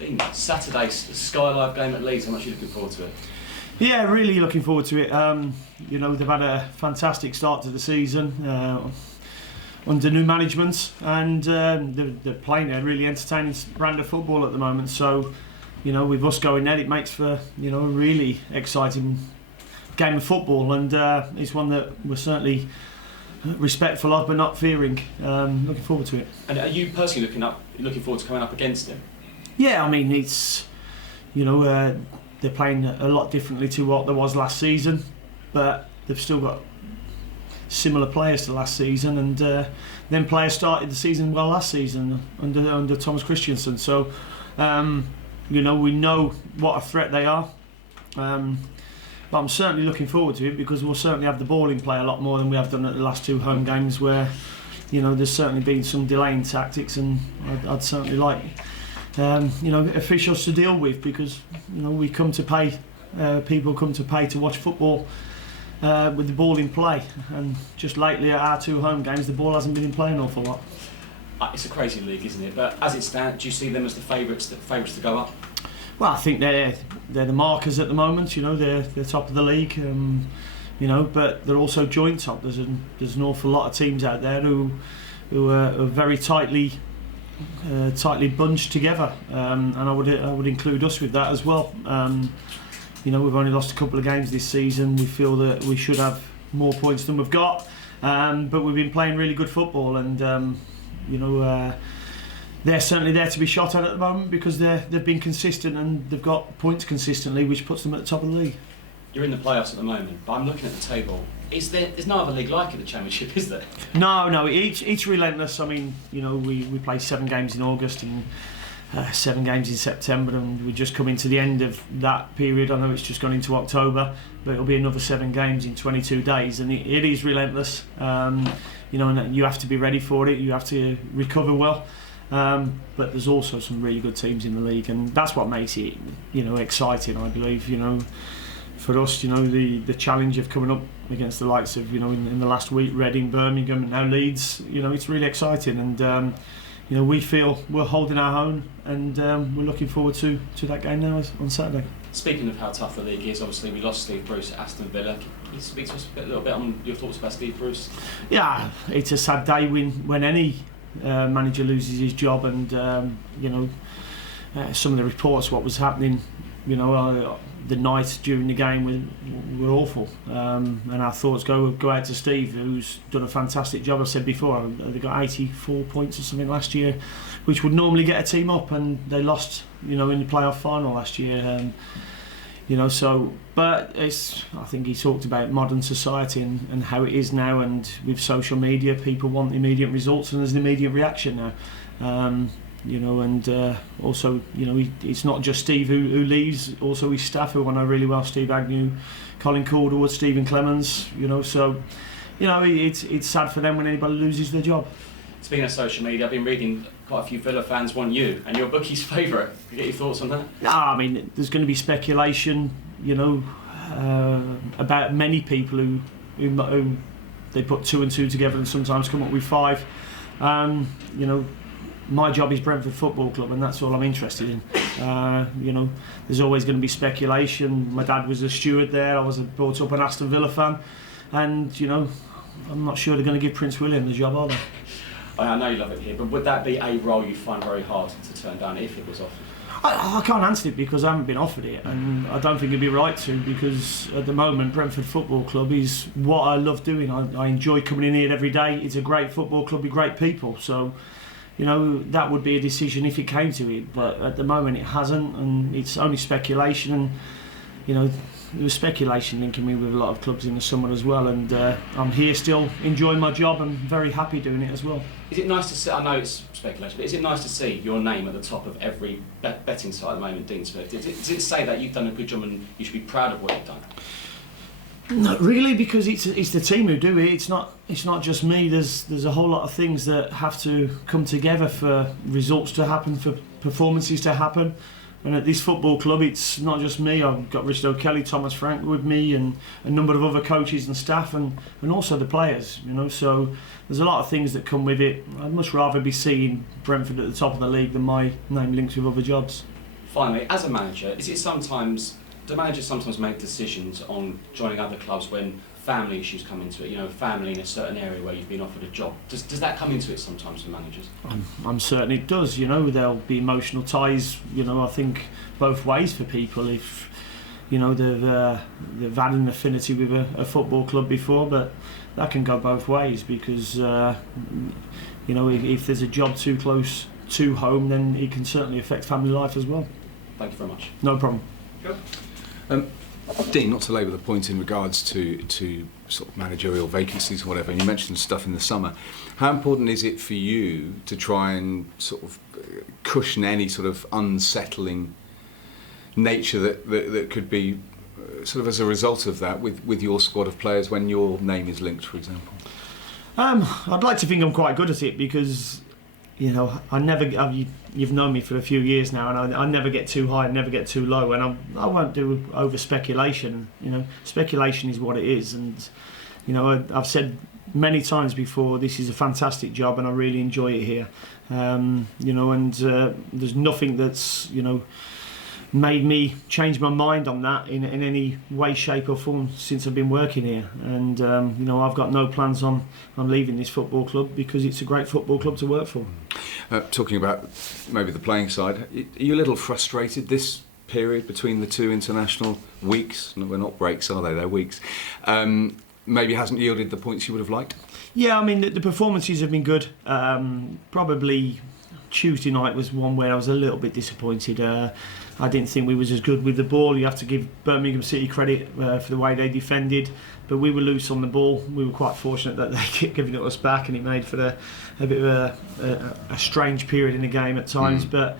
been Saturday's Sky Live game at Leeds. How much are you looking forward to it? Yeah, really looking forward to it. They've had a fantastic start to the season under new management, and they're playing a really entertaining brand of football at the moment. So, with us going there, it makes for a really exciting game of football, and it's one that we're certainly respectful of, but not fearing. Looking forward to it. And are you personally looking forward to coming up against him? Yeah, I mean, it's they're playing a lot differently to what there was last season, but they've still got similar players to last season, and then players started the season well last season under Thomas Christiansen. So we know what a threat they are. But I'm certainly looking forward to it, because we'll certainly have the ball in play a lot more than we have done at the last two home games, where there's certainly been some delaying tactics, and I'd certainly like officials to deal with, because we come to pay, people come to pay to watch football with the ball in play, and just lately at our two home games the ball hasn't been in play an awful lot. It's a crazy league, isn't it? But as it stands, do you see them as the favourites to go up? Well, I think they're the markers at the moment. They're top of the league. But they're also joint top. There's an awful lot of teams out there who are very tightly bunched together, and I would include us with that as well. We've only lost a couple of games this season. We feel that we should have more points than we've got, but we've been playing really good football, and they're certainly there to be shot at the moment, because they've been consistent and they've got points consistently, which puts them at the top of the league. You're in the playoffs at the moment, but I'm looking at the table. There's no other league like it, the Championship, is there? No, it's relentless. I mean, we play 7 games in August and 7 games in September, and we're just coming to the end of that period. I know it's just gone into October, but it'll be another 7 games in 22 days, and it is relentless. And you have to be ready for it. You have to recover well. But there's also some really good teams in the league, and that's what makes it, exciting. I believe, for us, the challenge of coming up against the likes of, in the last week, Reading, Birmingham, and now Leeds. It's really exciting, and we feel we're holding our own, and we're looking forward to that game now on Saturday. Speaking of how tough the league is, obviously we lost Steve Bruce at Aston Villa. Can you speak to us a little bit on your thoughts about Steve Bruce? Yeah, it's a sad day when any manager loses his job, and some of the reports, what was happening, the night during the game were awful, and our thoughts go out to Steve, who's done a fantastic job. I've said before, they got 84 points or something last year, which would normally get a team up, and they lost in the playoff final last year. But I think he talked about modern society and how it is now, and with social media, people want immediate results, and there's an immediate reaction now. Also, it's not just Steve who leaves, also his staff, who I know really well: Steve Agnew, Colin Calderwood, Stephen Clemens. It's sad for them when anybody loses their job. Speaking of social media, I've been reading quite a few Villa fans want you, and you're bookies' favourite. Can you get your thoughts on that? I mean, there's going to be speculation, about many people who they put 2 and 2 together and sometimes come up with 5. My job is Brentford Football Club, and that's all I'm interested in. There's always going to be speculation. My dad was a steward there. I was brought up an Aston Villa fan, and I'm not sure they're going to give Prince William the job, are they? I know you love it here, but would that be a role you find very hard to turn down if it was offered? I can't answer it, because I haven't been offered it, and I don't think it'd be right to, because at the moment Brentford Football Club is what I love doing. I enjoy coming in here every day. It's a great football club with great people, so that would be a decision if it came to it, but at the moment it hasn't, and it's only speculation. And there was speculation linking me with a lot of clubs in the summer as well, and I'm here still enjoying my job and very happy doing it as well. Is it nice to see, I know it's speculation, but is it nice to see your name at the top of every betting site at the moment, Dean Smith? Does it say that you've done a good job and you should be proud of what you've done? Not really, because it's the team who do it. It's not just me. There's a whole lot of things that have to come together for results to happen, for performances to happen. And at this football club, it's not just me. I've got Richard O'Kelly, Thomas Frank with me, and a number of other coaches and staff, and also the players. So there's a lot of things that come with it. I'd much rather be seeing Brentford at the top of the league than my name linked with other jobs. Finally, as a manager, do managers sometimes make decisions on joining other clubs when family issues come into it? You know, family in a certain area where you've been offered a job. Does that come into it sometimes for managers? I'm certain it does. You know, there'll be emotional ties. You know, I think both ways for people. If you know they've had an affinity with a football club before, but that can go both ways because you know if there's a job too close to home, then it can certainly affect family life as well. Thank you very much. No problem. Dean, not to labour the point in regards to sort of managerial vacancies or whatever, and you mentioned stuff in the summer, how important is it for you to try and sort of cushion any sort of unsettling nature that could be sort of as a result of that with your squad of players when your name is linked, for example? I'd like to think I'm quite good at it because, you know, you've known me for a few years now, and I never get too high and never get too low, and I won't do over speculation. You know, speculation is what it is, and you know I've said many times before this is a fantastic job and I really enjoy it here. You know, and there's nothing that's made me change my mind on that in any way, shape or form since I've been working here. And you know, I've got no plans on leaving this football club because it's a great football club to work for. Talking about maybe the playing side, are you a little frustrated this period between the two international weeks? No, they're not breaks, are they? They're weeks. Maybe hasn't yielded the points you would have liked? Yeah, I mean the performances have been good. Probably Tuesday night was one where I was a little bit disappointed. I didn't think we was as good with the ball. You have to give Birmingham City credit for the way they defended, but we were loose on the ball. We were quite fortunate that they kept giving it us back, and it made for a bit of a strange period in the game at times. But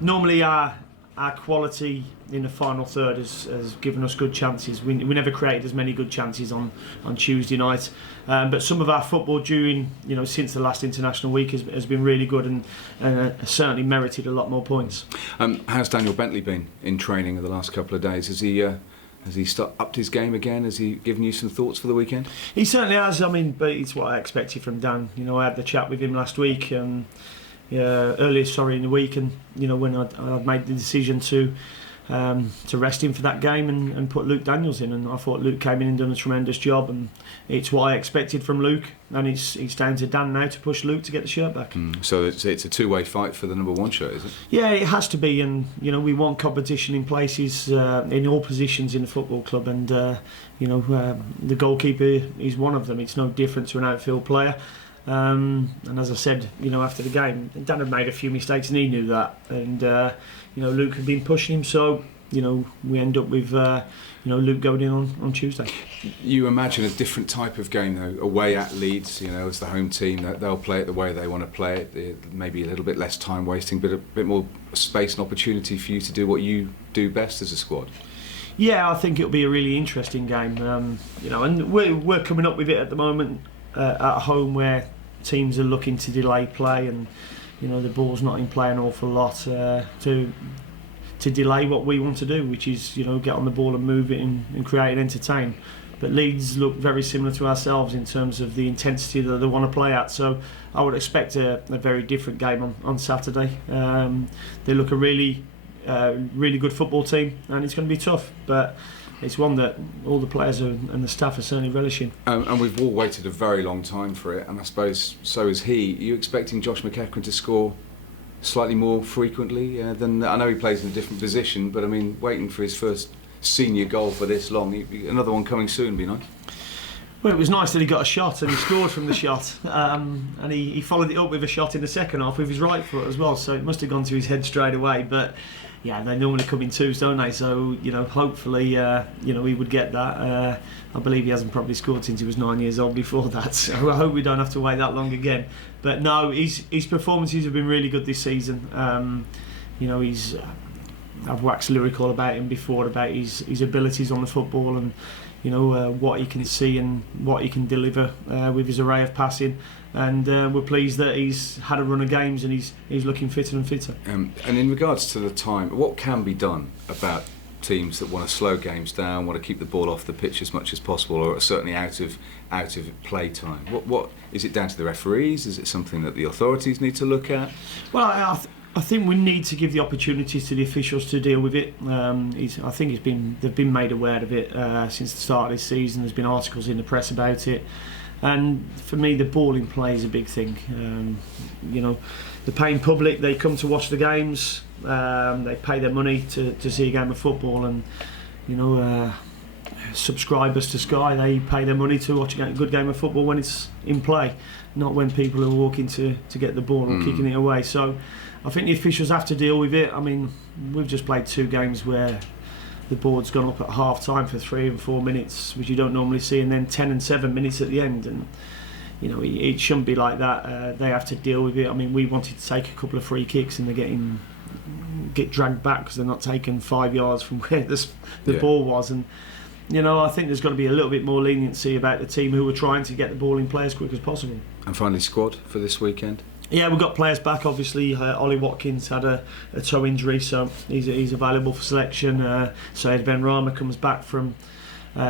normally our quality in the final third has given us good chances. We never created as many good chances on Tuesday night, but some of our football during since the last international week has been really good and certainly merited a lot more points. How's Daniel Bentley been in training in the last couple of days? Has he upped his game again? Has he given you some thoughts for the weekend? He certainly has. I mean, but it's what I expected from Dan. I had the chat with him last week. Earlier in the week, and when I'd made the decision to rest him for that game and put Luke Daniels in, and I thought Luke came in and done a tremendous job, and it's what I expected from Luke, and it's down to Dan now to push Luke to get the shirt back. So it's a two-way fight for the number one shirt, is it? Yeah, it has to be, and we want competition in places in all positions in the football club, and the goalkeeper is one of them. It's no different to an outfield player. And as I said, after the game, Dan had made a few mistakes and he knew that, and Luke had been pushing him, so we end up with Luke going in on Tuesday. You imagine a different type of game though, away at Leeds, as the home team, that they'll play it the way they want to play it, maybe a little bit less time wasting, but a bit more space and opportunity for you to do what you do best as a squad. Yeah, I think it'll be a really interesting game, and we're coming up with it at the moment at home where teams are looking to delay play, and the ball's not in play an awful lot to delay what we want to do, which is get on the ball and move it and create and entertain. But Leeds look very similar to ourselves in terms of the intensity that they want to play at, so I would expect a very different game on Saturday. They look a really good football team, and it's going to be tough, but it's one that all the players and the staff are certainly relishing. And we've all waited a very long time for it, and I suppose so is he. Are you expecting Josh McEachran to score slightly more frequently than... I know he plays in a different position, but I mean, waiting for his first senior goal for this long, another one coming soon would be nice. Well, it was nice that he got a shot and he scored from the shot, and he followed it up with a shot in the second half with his right foot as well, so it must have gone to his head straight away. But yeah, they normally come in twos, don't they? So hopefully he would get that. I believe he hasn't probably scored since he was 9 years old before that, so I hope we don't have to wait that long again. But no, his performances have been really good this season. I've waxed lyrical about him before, about his abilities on the football, and what he can see and what he can deliver with his array of passing. And we're pleased that he's had a run of games and he's looking fitter and fitter. And in regards to the time, what can be done about teams that want to slow games down, want to keep the ball off the pitch as much as possible, or certainly out of play time? What is it down to the referees? Is it something that the authorities need to look at? Well, I think we need to give the opportunities to the officials to deal with it. I think they've been made aware of it since the start of this season. There's been articles in the press about it, and for me, the ball in play is a big thing. The paying public, they come to watch the games. They pay their money to see a game of football, and subscribers to Sky, they pay their money to watch a good game of football when it's in play, not when people are walking to get the ball or kicking it away. So I think the officials have to deal with it. I mean, we've just played 2 games where the board's gone up at half time for 3 and 4 minutes, which you don't normally see, and then 10 and 7 minutes at the end. And it shouldn't be like that. They have to deal with it. I mean, we wanted to take a couple of free kicks and they're get dragged back because they're not taking 5 yards from where the ball was. And I think there's got to be a little bit more leniency about the team who are trying to get the ball in play as quick as possible. And finally, squad for this weekend? Yeah, we've got players back. Obviously, Ollie Watkins had a toe injury, so he's available for selection. Said Ben Rama comes back from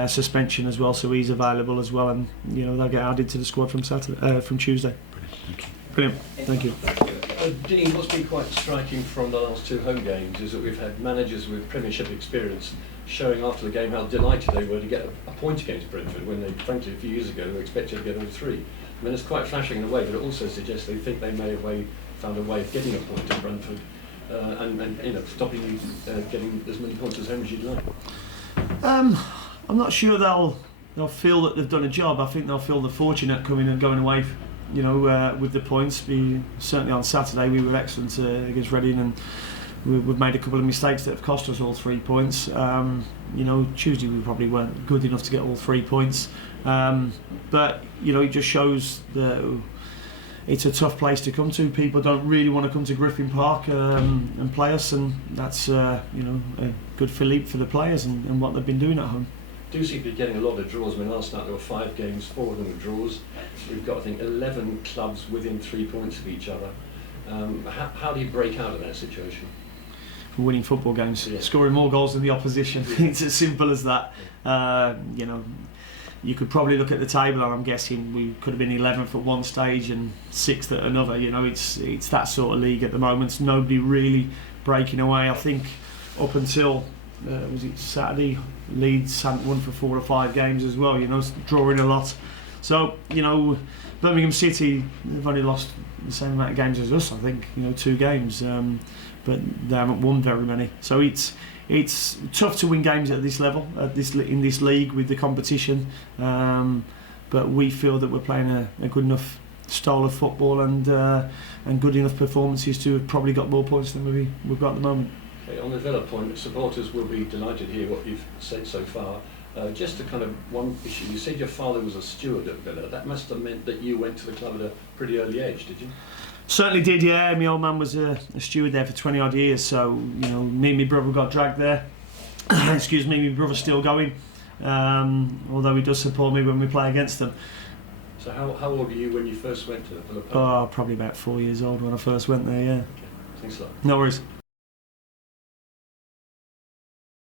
suspension as well, so he's available as well, and they'll get added to the squad from Tuesday. Brilliant. Thank you. Dean, what's been quite striking from the last 2 home games is that we've had managers with Premiership experience showing after the game how delighted they were to get a point against Brentford when they, frankly, a few years ago, were expected to get all 3. I mean, it's quite flashing in a way, but it also suggests they think they may have found a way of getting a point at Brentford and stopping you getting as many points as home as you'd like. I'm not sure they'll feel that they've done a job. I think they'll feel they're fortunate coming and going away, with the points. Certainly on Saturday we were excellent against Reading, and we've made a couple of mistakes that have cost us all 3 points. Tuesday we probably weren't good enough to get all 3 points. But it just shows that it's a tough place to come to. People don't really want to come to Griffin Park and play us, and that's a good fillip for the players and what they've been doing at home. Do seem to be getting a lot of draws. I mean, last night there were 5 games, 4 of them were draws. We've got, I think, 11 clubs within 3 points of each other. How do you break out of that situation? Winning football games, scoring more goals than the opposition. It's as simple as that. You could probably look at the table, and I'm guessing we could have been 11th at one stage and 6th at another. It's that sort of league at the moment. It's nobody really breaking away. I think up until was it Saturday, Leeds hadn't won for 4 or 5 games as well. Drawing a lot. So Birmingham City, they've only lost the same amount of games as us. I think 2 games, but they haven't won very many. So it's tough to win games at this level, in this league with the competition. But we feel that we're playing a good enough style of football and good enough performances to have probably got more points than we've got at the moment. Okay, on the Villa point, supporters will be delighted to hear what you've said so far. Just a kind of one issue, you said your father was a steward at Villa. That must have meant that you went to the club at a pretty early age, did you? Certainly did, yeah. My old man was a steward there for 20 odd years, so me and my brother got dragged there. Excuse me, my brother's still going, although he does support me when we play against them. So how old were you when you first went to the Villa pub? Oh, probably about 4 years old when I first went there, yeah. Okay. Thanks a lot. No worries.